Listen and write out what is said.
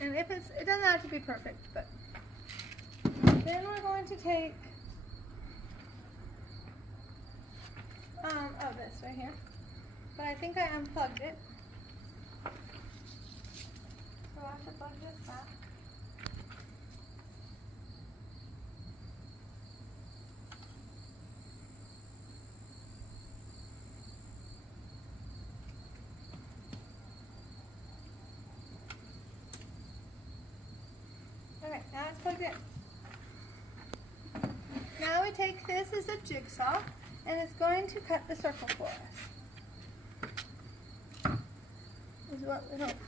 And if it doesn't have to be perfect, but then we're going to take this right here. But I think I unplugged it. So I have to plug this back. Okay, now it's plugged in. Now we take this as a jigsaw, and it's going to cut the circle for us. Is what we hope.